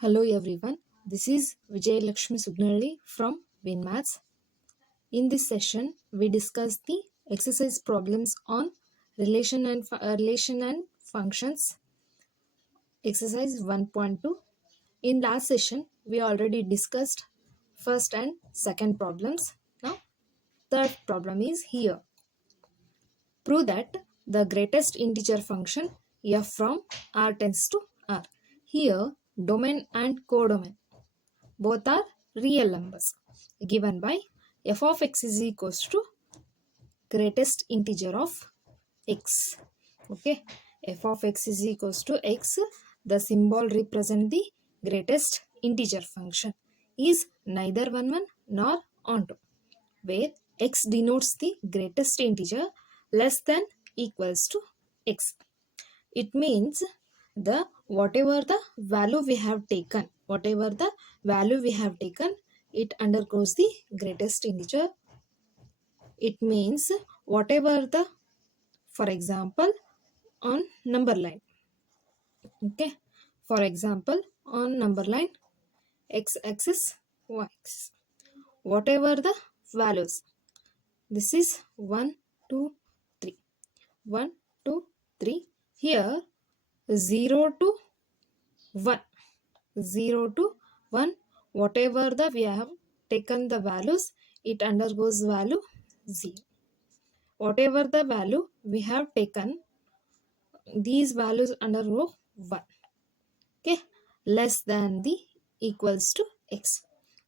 Hello everyone, this is Vijay Lakshmi Sugnalli from WinMaths. In this session, we discuss the exercise problems on relation and functions. Exercise 1.2. In last session, we already discussed first and second problems. Now, third problem is here. Prove that the greatest integer function f from r tends to r. Here, domain and codomain both are real numbers given by f of x is equals to greatest integer of x. Okay, f of x is equals to x. The symbol represent the greatest integer function is neither 1 nor onto, where x denotes the greatest integer less than equals to x. It means whatever the value we have taken, it undergoes the greatest integer. It means whatever the, for example, on number line. Okay, for example, on number line x axis, y axis, whatever the values, this is 1 2 3, 1 2 3. Here 0 to 1, 0 to 1, whatever the we have taken the values, it undergoes value 0. Whatever the value we have taken, these values undergo 1. Okay, less than the equals to x.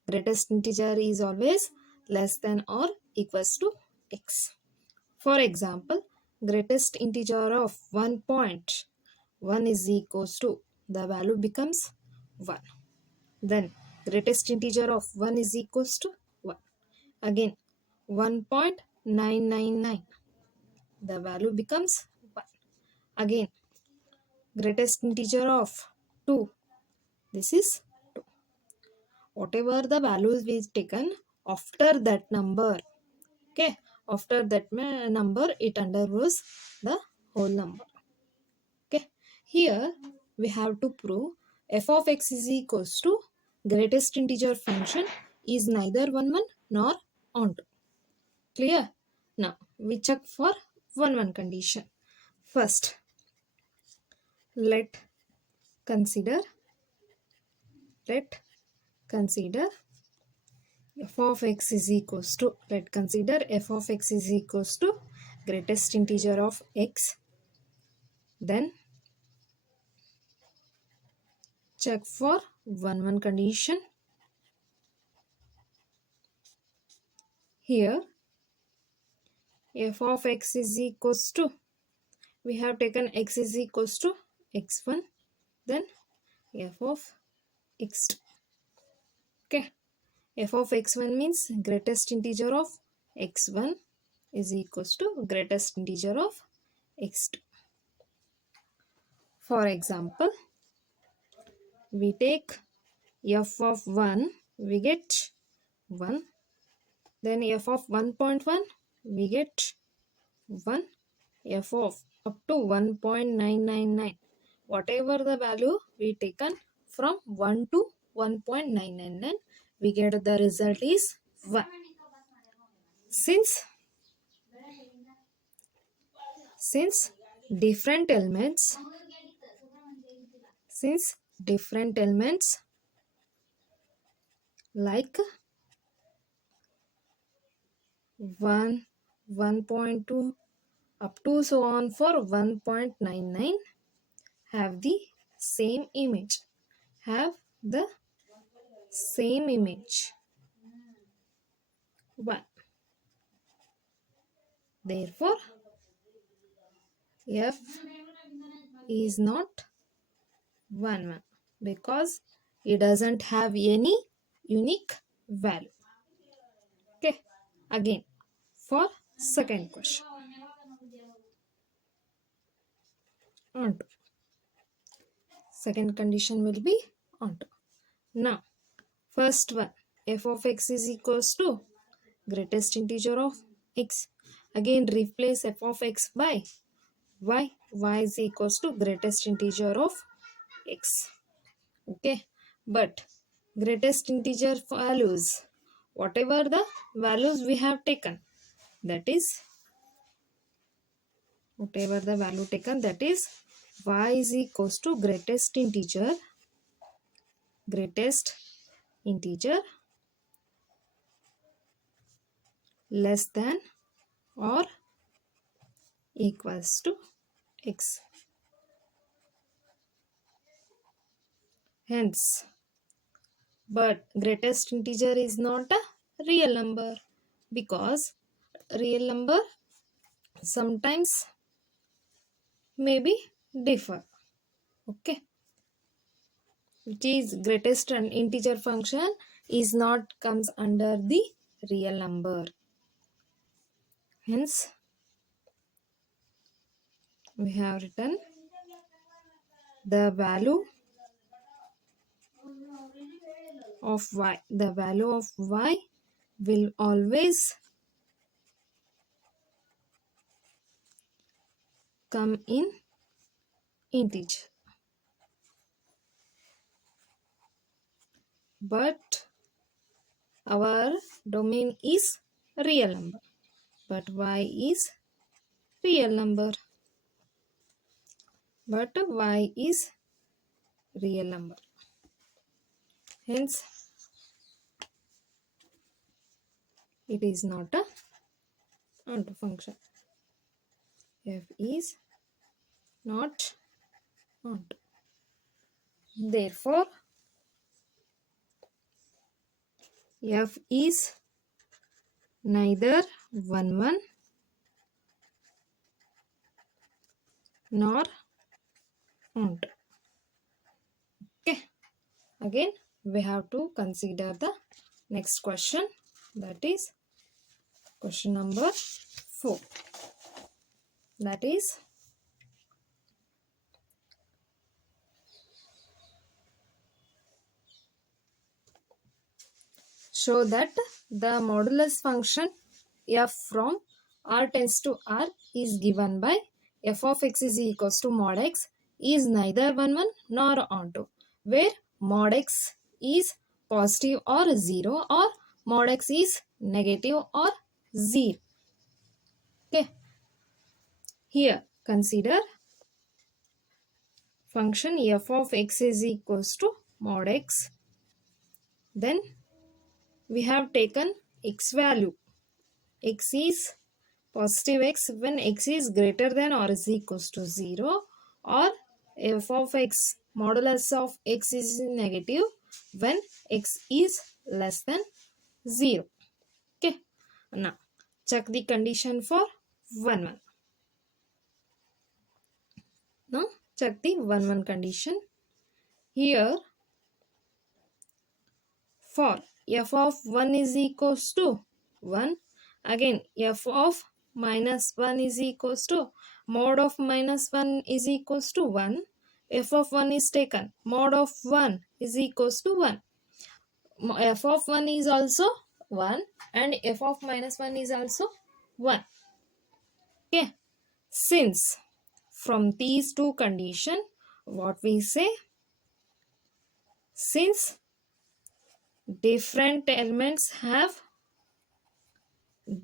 Greatest integer is always less than or equals to x. For example, greatest integer of 1.1 is equals to, the value becomes 1. Then greatest integer of 1 is equals to 1. Again 1.999, the value becomes 1. Again greatest integer of 2, this is 2. Whatever the values we taken after that number, okay, after that number it undergoes the whole number. Okay, here we have to prove f of x is equals to greatest integer function is neither 1 nor onto. Clear? Now we check for 1 condition. First, let consider f of x is equals to, greatest integer of x. Then check for 1 condition. Here f of x is equals to, we have taken x is equals to x1, then f of x2. Okay, f of x1 means greatest integer of x1 is equals to greatest integer of x2. For example, we take f of 1, we get 1. Then f of 1.1, we get 1. F of up to 1.999, whatever the value we taken from 1 to 1.999, we get the result is 1. Since different elements like 1, 1.2 up to so on for 1.99 have the same image, 1. Therefore, f is not 1 because it doesn't have any unique value. Okay, again for second question. Onto. Second condition will be onto. Now, first one, f of x is equals to greatest integer of x. Again, replace f of x by y is equals to greatest integer of x. Okay, but greatest integer values, whatever the values we have taken, that is whatever the value taken, that is y is equals to greatest integer less than or equals to x. Hence, but greatest integer is not a real number, because real number sometimes maybe differ. Okay, which is greatest and integer function is not comes under the real number. Hence, we have written the value of y. The value of y will always come in integer. But our domain is real number. But y is real number. But y is real number. Hence, it is not a onto function. F is not onto. Therefore, F is neither 1 1 nor onto. Okay. Again, we have to consider the next question, that is question number 4. That is show that the modulus function f from r tends to r is given by f of x is equals to mod x is neither 1 1 nor onto, where mod x is positive or 0 or mod x is negative or 0. Okay. Here consider function f of x is equals to mod x. Then we have taken x value. X is positive x when x is greater than or is equals to 0, or f of x modulus of x is negative when x is less than 0. Okay. Now check the condition for 1 1. Now check the 1 1 condition. Here for f of 1 is equals to 1, again f of minus 1 is equals to mod of minus 1 is equals to 1. F of 1 is taken, mod of 1 is equals to 1. F of 1 is also 1 and f of minus 1 is also 1. Okay. Since from these two conditions, what we say, since different elements have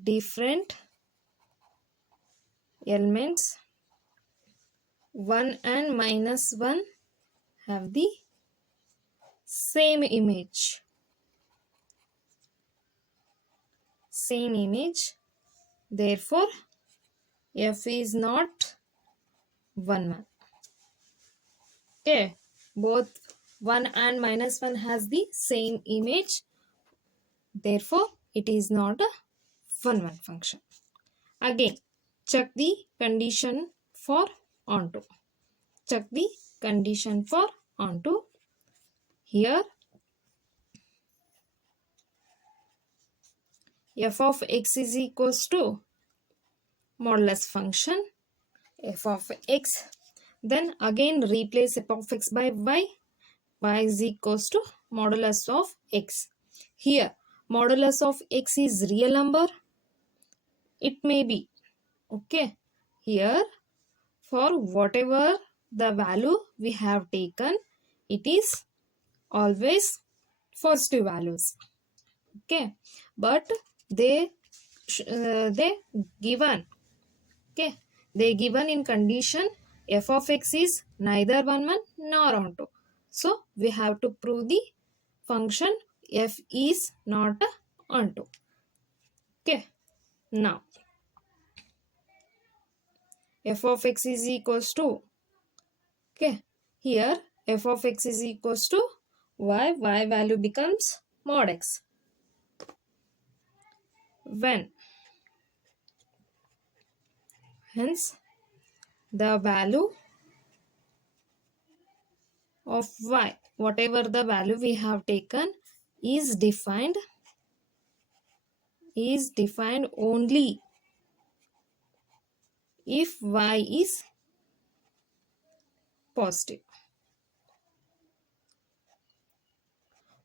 different elements, 1 and minus 1 have the same image. Therefore, f is not 1 1. Okay, both 1 and minus 1 has the same image. Therefore, it is not a 1 1 function. Again, check the condition for onto. Check the condition for onto. Here, f of x is equals to modulus function f of x. Then again replace f of x by y. Y is equals to modulus of x. Here, modulus of x is real number. It may be. Okay. Here, for whatever the value we have taken, it is always positive values. Okay, but they given, okay, they given in condition f of x is neither 1 1 nor onto. So we have to prove the function f is not onto. Okay, now f of x is equals to, okay, here f of x is equals to y value becomes mod x when, hence the value of y, whatever the value we have taken, is defined only if y is positive.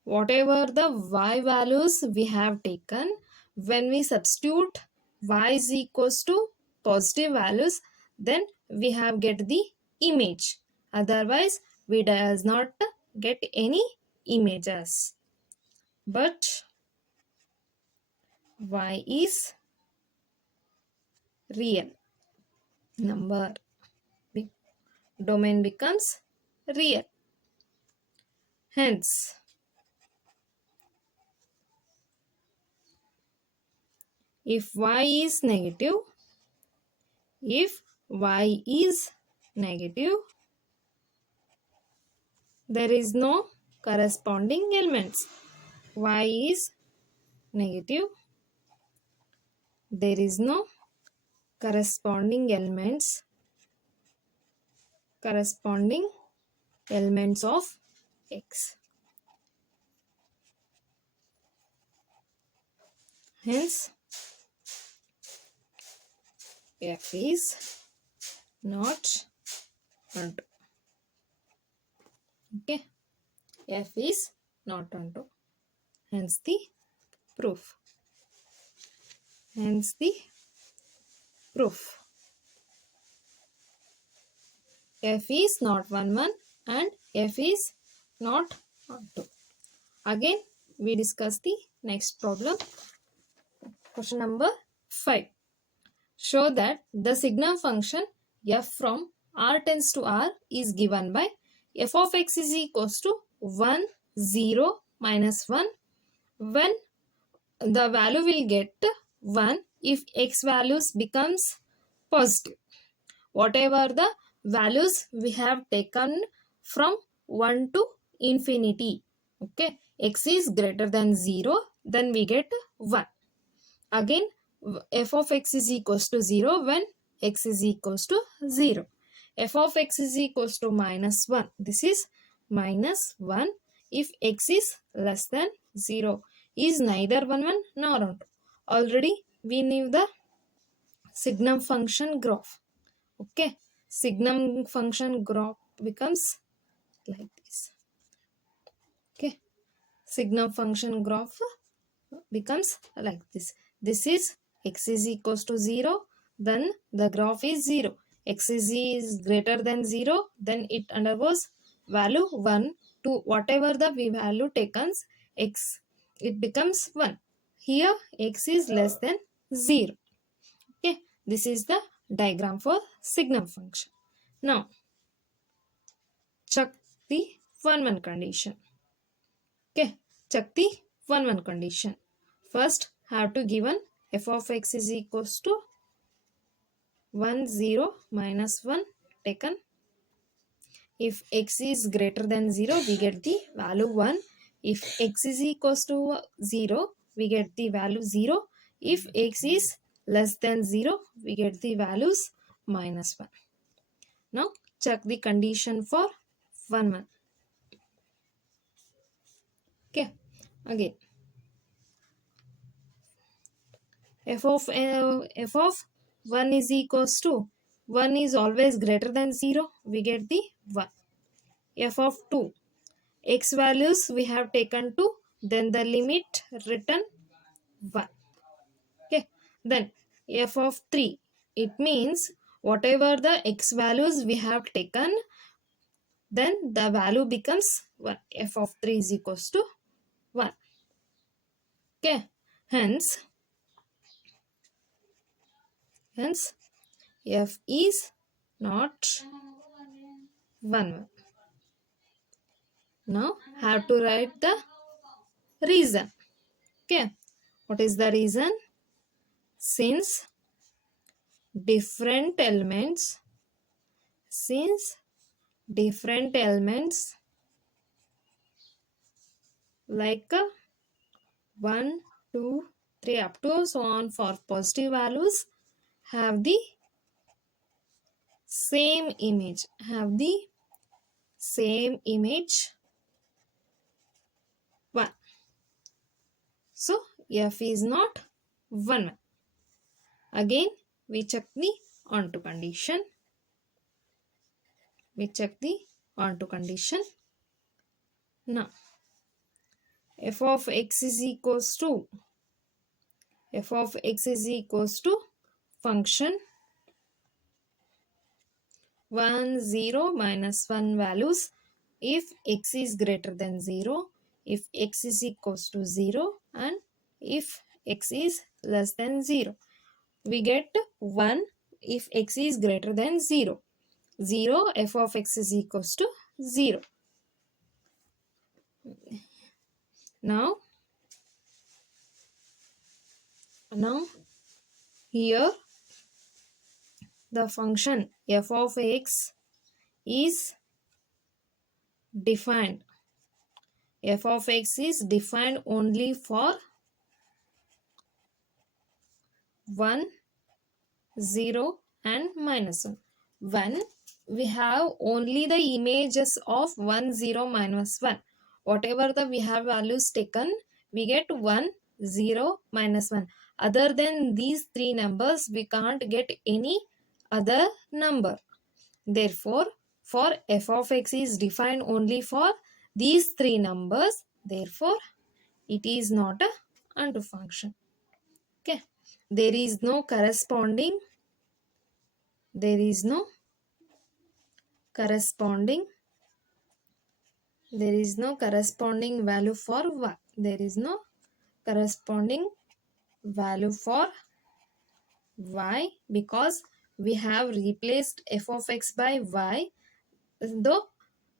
Whatever the y values we have taken, when we substitute y is equals to positive values, then we have get the image. Otherwise, we does not get any images. But y is real number. Domain becomes real. Hence, if y is negative, if y is negative, there is no corresponding elements. Y is negative, there is no corresponding elements of x. Hence, f is not onto. Okay, f is not onto. Hence the proof. Hence the proof. F is not 1 1 and f is not onto. Again, we discuss the next problem. Question number 5. Show that the signum function f from r tends to r is given by f of x is equals to 1, 0, minus 1 when the value will get 1 if x values becomes positive. Whatever the values we have taken from 1 to infinity, okay, x is greater than 0, then we get 1. Again, f of x is equals to 0 when x is equals to 0. F of x is equals to minus 1. This is minus 1 if x is less than 0. Is neither 1 1 nor 2. Already we knew the signum function graph. Okay, signum function graph becomes like this. Okay, signum function graph becomes like this. This is x is equals to 0, then the graph is 0. X is greater than 0, then it undergoes value 1 to whatever the value taken x, it becomes 1. Here x is less than 0. Okay, this is the diagram for signum function. Now, check the 1 1 condition. Okay, check the 1 1 condition. First, have to given f of x is equals to 1, 0, minus 1 taken. If x is greater than 0, we get the value 1. If x is equals to 0, we get the value 0. If x is less than 0, we get the values minus 1. Now, check the condition for 1 1. Okay, again. F of 1 is equals to 1 is always greater than 0, we get the 1. F of 2, x values we have taken 2, then the limit written 1. Okay, then f of 3, it means whatever the x values we have taken, then the value becomes 1. F of 3 is equals to 1. Okay. Hence F is not 1. Now have to write the reason. Okay. What is the reason? Since different elements like 1, 2, 3 up to so on for positive values have the same image, 1. So F is not 1. Again we check the onto condition. Now f of x is equals to function 1, 0, minus 1 values if x is greater than 0, if x is equals to 0, and if x is less than 0. We get 1 if x is greater than 0. 0, f of x is equals to 0. Now here the function f of x is defined. F of x is defined only for 1, 0 and minus 1. When we have only the images of 1, 0, minus 1. Whatever the we have values taken, we get 1, 0, minus 1. Other than these three numbers, we can't get any other number. Therefore, for f of x is defined only for these three numbers. Therefore, it is not a onto function. Okay. There is no corresponding value for y. There is no corresponding value for y because we have replaced f of x by y. Though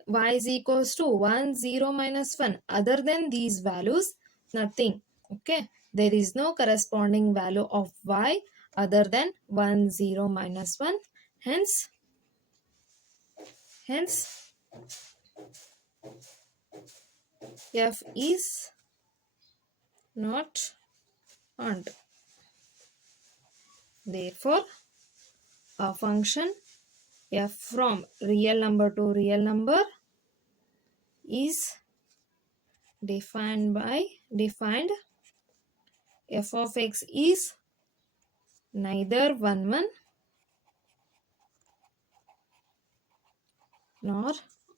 y is equals to 1, 0, minus 1. Other than these values, nothing. Okay. There is no corresponding value of y other than 1, 0, minus 1. Hence f is not onto. Therefore, a function f from real number to real number is defined f of x is neither 1, 1 nor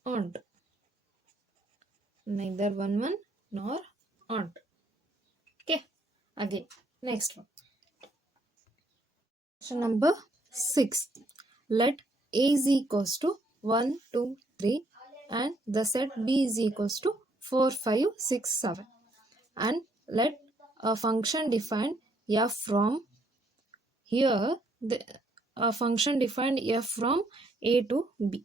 onto. Neither 1, 1 nor onto. Okay. Again, next one. Question number 6. Let A is equals to 1, 2, 3 and the set B is equals to 4, 5, 6, 7. And let a function defined f from here a function defined f from A to B.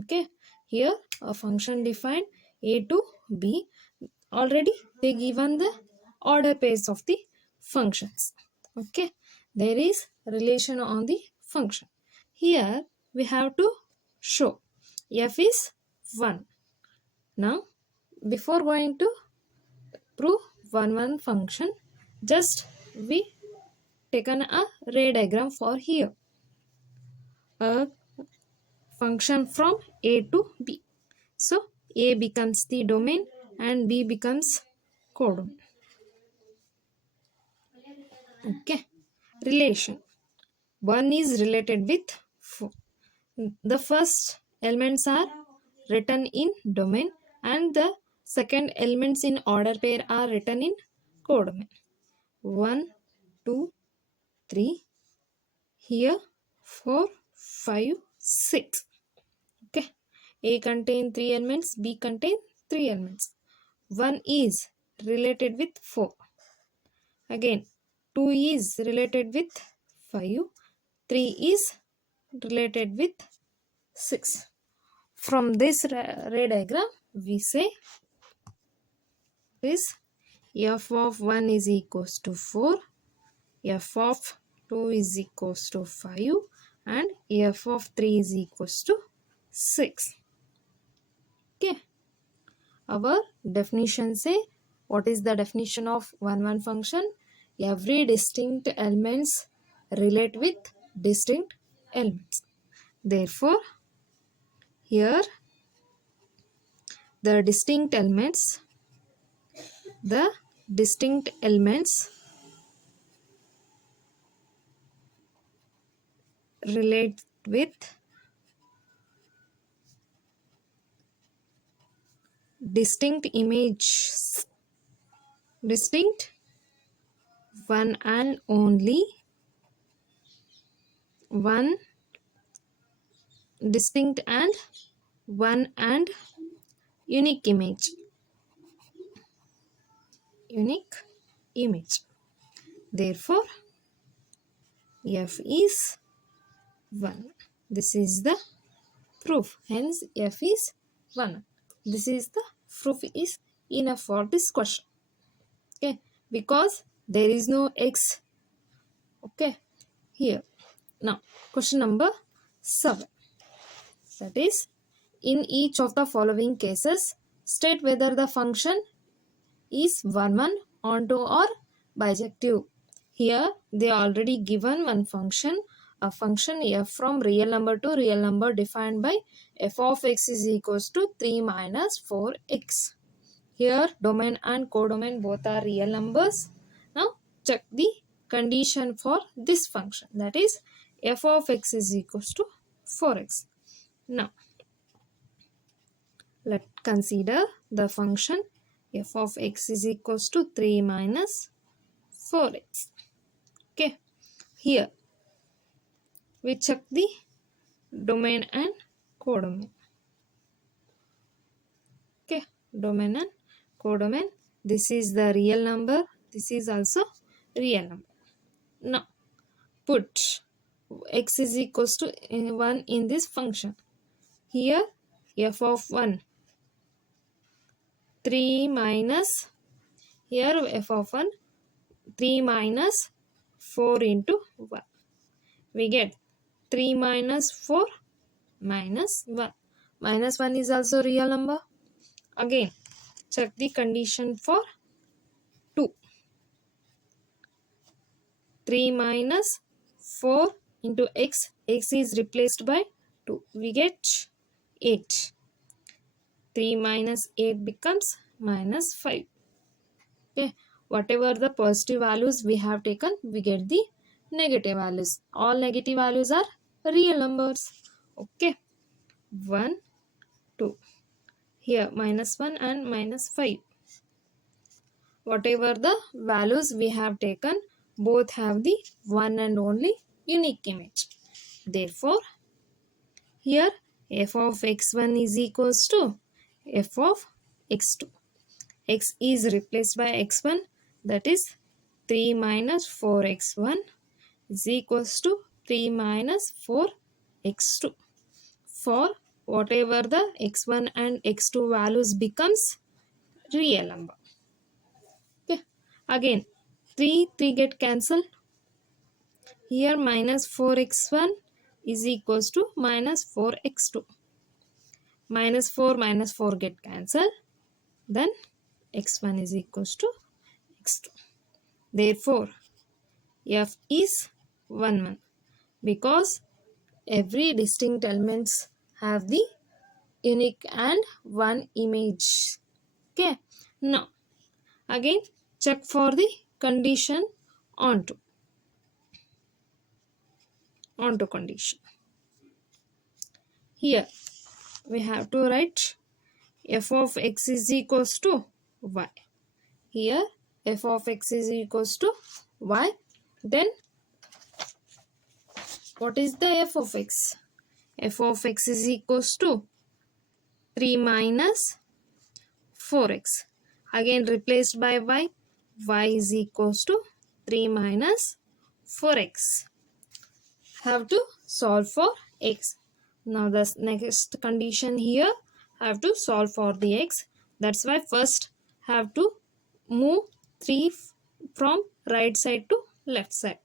Okay. Here a function defined A to B. Already they given the order pairs of the functions. Okay. There is relation on the function. Here we have to show f is 1. Now before going to prove 1, 1 function, just we taken a ray diagram for here. A function from A to B. So A becomes the domain and B becomes codomain. Okay. Relation. 1 is related with 4. The first elements are written in domain and the second elements in order pair are written in codomain. 1, 2, 3, here 4, 5, 6. Okay. A contain 3 elements, B contain 3 elements. 1 is related with 4. Again, 2 is related with 5. 3 is related with 6. From this ray diagram, we say this f of 1 is equals to 4, f of 2 is equals to 5, and f of 3 is equals to 6. Okay. Our definition say, what is the definition of 1 function? Every distinct elements relate with distinct elements. Therefore, here the distinct elements relate with distinct images, distinct one and only one distinct and one and unique image. Therefore, f is 1. This is the proof. Hence, f is 1. This is the proof is enough for this question. Okay, because there is no x. Okay, here. Now, question number 7. That is, in each of the following cases, state whether the function is 1 onto or bijective. Here they already given one function, a function f from real number to real number defined by f of x is equals to 3 minus 4x. Here domain and codomain both are real numbers. Now check the condition for this function, that is f of x is equals to 4x. Now let's consider the function f of x is equals to 3 minus 4x. Okay, here we check the domain and codomain. Okay, domain and codomain. This is the real number. This is also real number. Now put x is equals to 1 in this function. Here f of 1 3 minus, here f of 1 3 minus 4 into 1. We get 3 minus 4 minus 1. Minus 1 is also real number. Again, check the condition for 2. 3 minus 4 into x. X is replaced by 2. We get 8. 3 minus 8 becomes minus 5. Okay. Whatever the positive values we have taken, we get the negative values. All negative values are real numbers. Okay. 1, 2. Here minus 1 and minus 5. Whatever the values we have taken, both have the one and only unique image. Therefore, here f of x1 is equals to f of x2. X is replaced by x1, that is 3 minus 4x1 is equals to 3 minus 4x2. For whatever the x1 and x2 values becomes real number. Okay. Again 3 get cancelled. Here minus 4x1 is equals to minus 4x2. Minus 4 get cancelled. Then x1 is equals to x2. Therefore, f is 1 because every distinct elements have the unique and one image. Okay. Now, again check for the condition onto condition. Here we have to write f of x is equals to y. Here f of x is equals to y. Then what is the f of x? F of x is equals to 3 minus 4x. Again replaced by y is equals to 3 minus 4x. Have to solve for x. Now the next condition here, have to solve for the x. That's why first have to move 3 from right side to left side.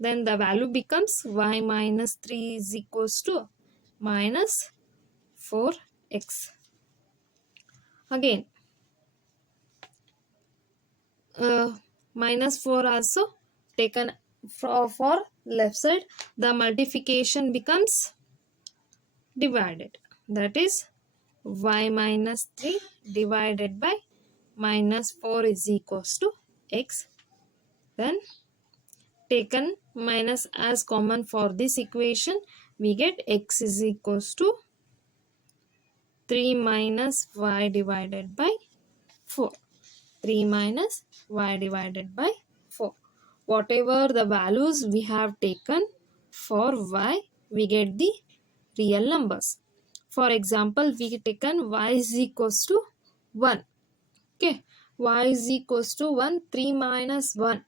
Then the value becomes y minus 3 is equals to minus 4x. Again minus 4 also taken for left side. The multiplication becomes divided. That is y minus 3 divided by minus 4 is equals to x. Then taken minus as common for this equation, we get x is equals to 3 minus y divided by 4. 3 minus y divided by 4. Whatever the values we have taken for y, we get the real numbers. For example, we taken y is equals to 1. Okay, y is equals to 1. 3 minus 1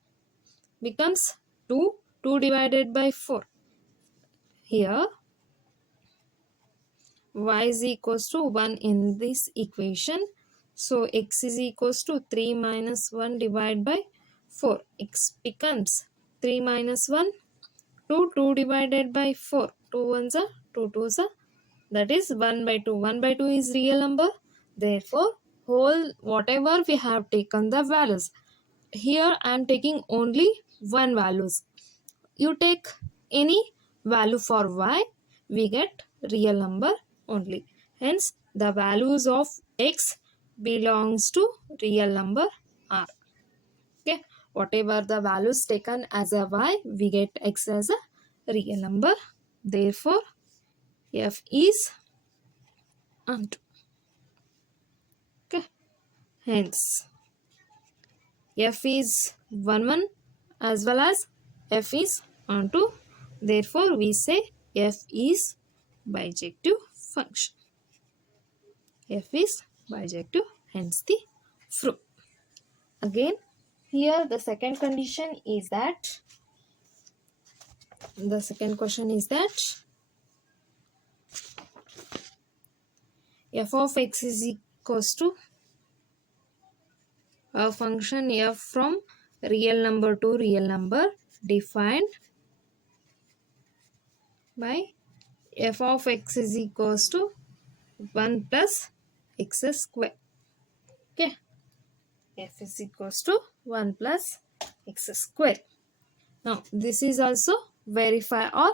becomes 2. 2 divided by 4. Here y is equals to 1 in this equation. So x is equals to 3 minus 1 divided by 4. X becomes 3 minus 1, 2. 2 divided by 4. 2 ones are 2 twos are. That is 1 by 2. 1 by 2 is real number. Therefore, whole whatever we have taken the values. Here I am taking only one values. You take any value for y, we get real number only. Hence, the values of x belongs to real number r. Okay, whatever the values taken as a y, we get x as a real number. Therefore, f is onto. Okay, hence f is 1 1 as well as f is onto. Therefore, we say f is bijective function. F is bijective, hence the fruit. Again, here the second condition is that the second question is that f of x is equals to a function f from real number to real number defined by f of x is equals to 1 plus x square. Okay, f is equals to 1 plus x square. Now this is also verify or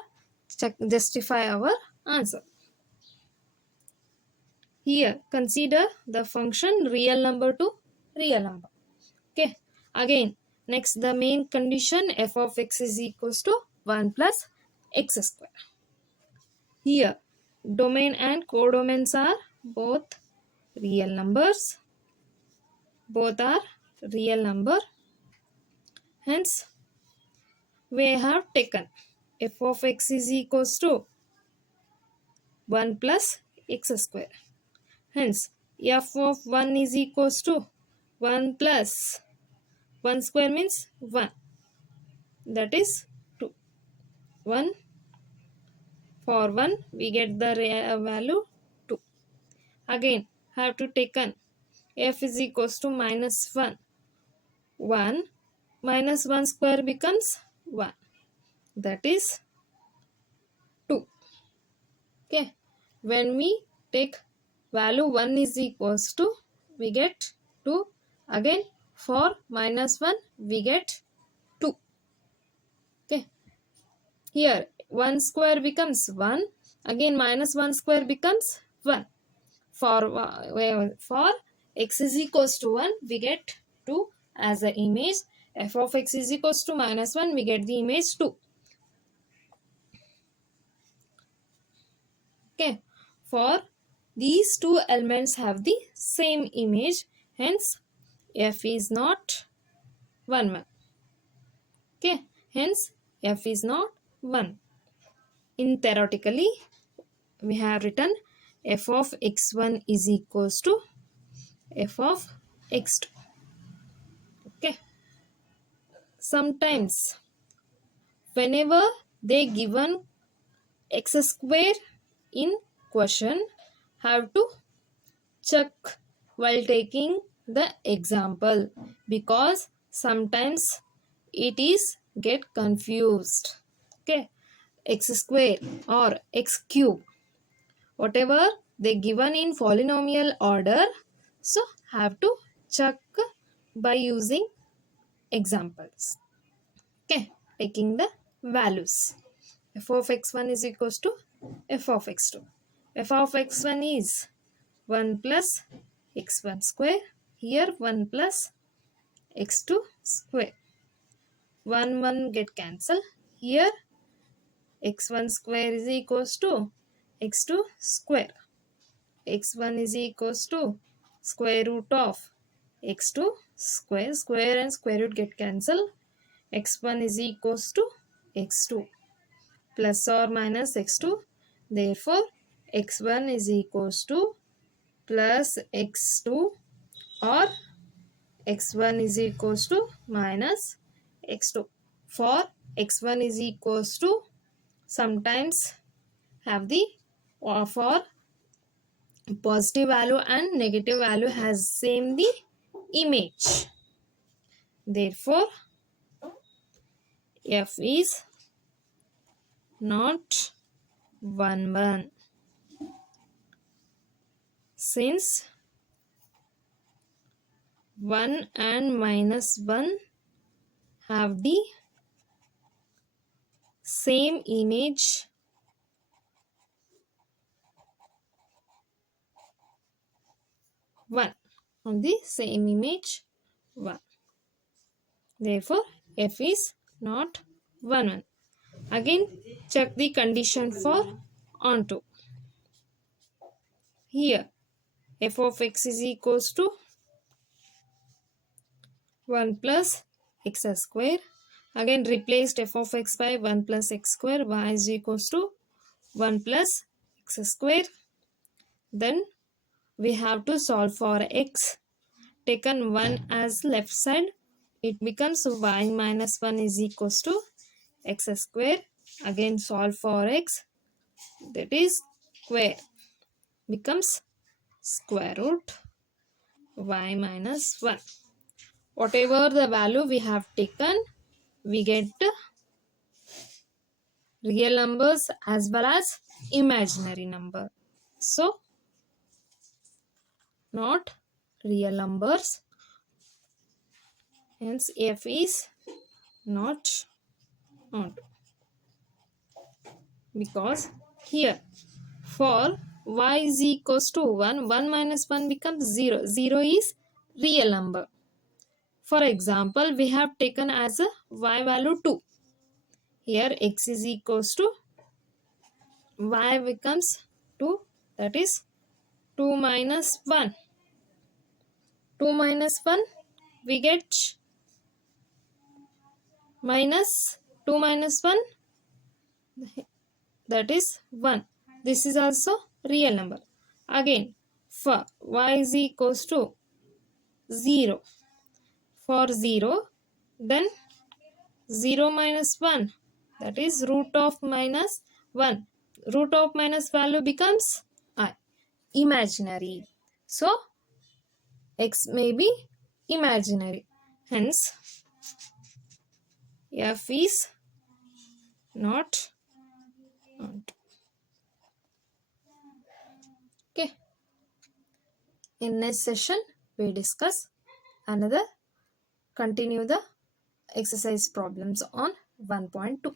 justify our answer. Here consider the function real number to real number. Okay, again next the main condition f of x is equals to 1 plus x square. Here domain and codomains are both real numbers. Both are real number. Hence we have taken f of x is equals to 1 plus x square. Hence f of 1 is equals to 1 plus 1 square means 1. That is 2. 1 for 1 we get the value 2. Again have to taken f is equals to minus 1. 1 minus 1 square becomes 1. That is 2. Okay. When we take value 1 is equals to, we get 2. Again for minus 1 we get 2. Okay. Here 1 square becomes 1. Again minus 1 square becomes 1. For x is equals to 1 we get 2 as the image. F of x is equals to minus 1 we get the image 2. Okay. For these two elements have the same image, hence f is not 1 1. Okay, hence f is not 1. In theoretically we have written f of x1 is equals to f of x2. Okay. Sometimes whenever they given x square in question, have to check while taking the example, because sometimes it is get confused. Okay, x square or x cube, whatever they given in polynomial order, so have to check by using examples. Okay, taking the values. F of x1 is equals to f of x2. F of x1 is 1 plus x1 square. Here 1 plus x2 square. 1 get cancelled. Here x1 square is equals to x2 square. x1 is equals to square root of x2 square. Square and square root get cancelled. x1 is equals to x2 plus or minus x2. Therefore, x1 is equals to plus x2 or x1 is equals to minus x2. For x1 is equals to, sometimes have the, or for positive value and negative value has same the image. Therefore, f is not 1 1. Since 1 and minus 1 have the same image, one on the same image 1. Therefore, f is not 1 1. Again, check the condition for onto. Here, f of x is equals to 1 plus x square. Again, replaced f of x by 1 plus x square. Y is equals to 1 plus x square. Then we have to solve for x. Taken 1 as left side, it becomes y minus 1 is equals to x square. Again solve for x, that is square, becomes square root y minus 1. Whatever the value we have taken, we get real numbers as well as imaginary number. So, not real numbers. Hence, f is not onto. Because here, for y is equals to 1, 1 minus 1 becomes 0. 0 is real number. For example, we have taken as a y value 2. Here x is equals to y becomes 2, that is 2 minus 1. 2 minus 1 we get minus 2 minus 1, that is 1. This is also real number. Again, for y is equals to 0. For 0, then 0 minus 1, that is root of minus 1. Root of minus value becomes I, imaginary. So, x may be imaginary. Hence, f is not onto. Okay. In next session, we discuss another, continue the exercise problems on 1.2.